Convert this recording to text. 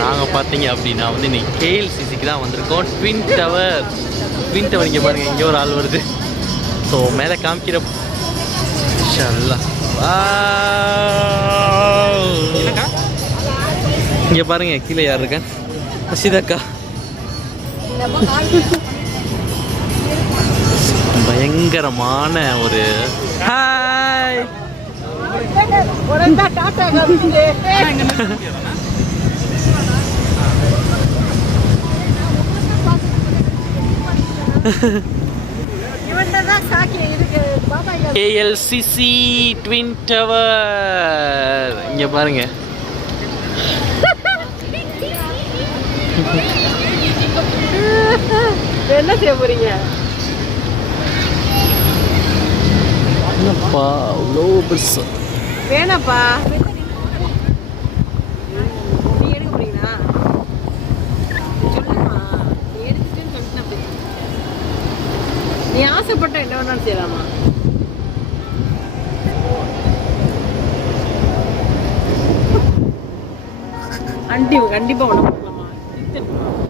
நாங்கள் பார்த்தீங்க அப்படின்னா வந்து இன்னைக்கு கேஎல்சிசிக்கு தான் வந்திருக்கோம். ட்வின் டவர் இங்கே பாருங்கள், இங்கே ஒரு ஆள் வருது. ஸோ மேலே காமிக்கிற இங்கே பாருங்க, கீழே யார் இருக்கா? ரஷிதாக்கா. பயங்கரமான ஒரு ஹாய். கேஎல்சிசி ட்வின் டவர் இங்க பாருங்க. என்ன செய்ய போறீங்க? என்னப்பா அவ்வளோ பெருசா வேணாப்பா. நீ எடுக்க போறீங்களா? சொல்லுமா, நீ எடுத்துட்டுன்னு சொல்லிட்டு நீ ஆசைப்பட்ட என்ன வேணாலும் செய்யலாமா? கண்டிப்பா உனக்கு